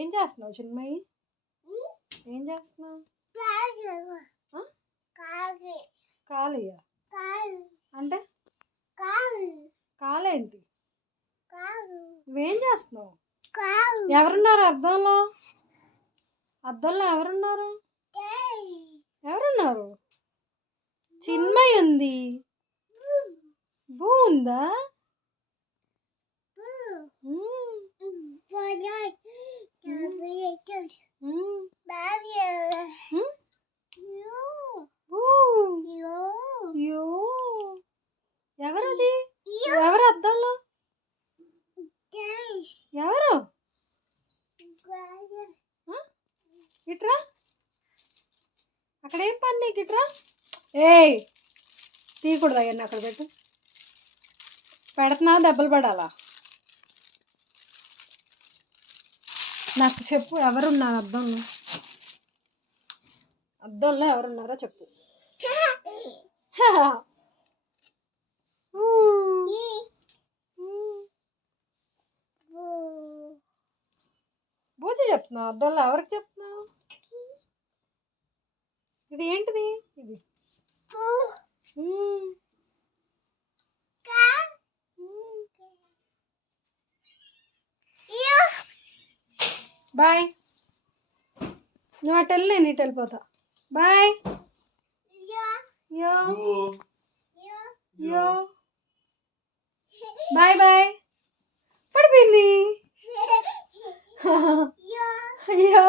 ఏం చేస్తున్నావు చిన్మయి? ఏం చేస్తున్నావు? కాలుయా అంటే కాలేంటి? నువ్వేం చేస్తున్నావు? ఎవరున్నారు అద్దంలో? అద్దంలో ఎవరున్నారు? ఎవరున్నారు? చిన్మయి ఉంది. బూ ఉందా? ఎవరది? ఎవరు అద్దంలో? ఎవరు? ఇట్రా. అక్కడేం పని నీకు? ఇట్రా. ఏయ్ తీయకూడదు అవన్నీ అక్కడ పెట్టు. పెడుతున్నా దెబ్బలు పడాలా? నాకు చెప్పు, ఎవరున్నారు అద్దంలో? అద్దంలో ఎవరున్నారో చెప్పు. బూసి చెప్తున్నావు? అద్దంలో ఎవరికి చెప్తున్నావు? ఇది ఏంటిది? ఇది బాయ్. నువ్వు అటు వెళ్ళి నేను ఇటు వెళ్ళిపోతా. బాయ్. యో యో బాయ్ బాయ్. పడిపోయింది. అయ్యో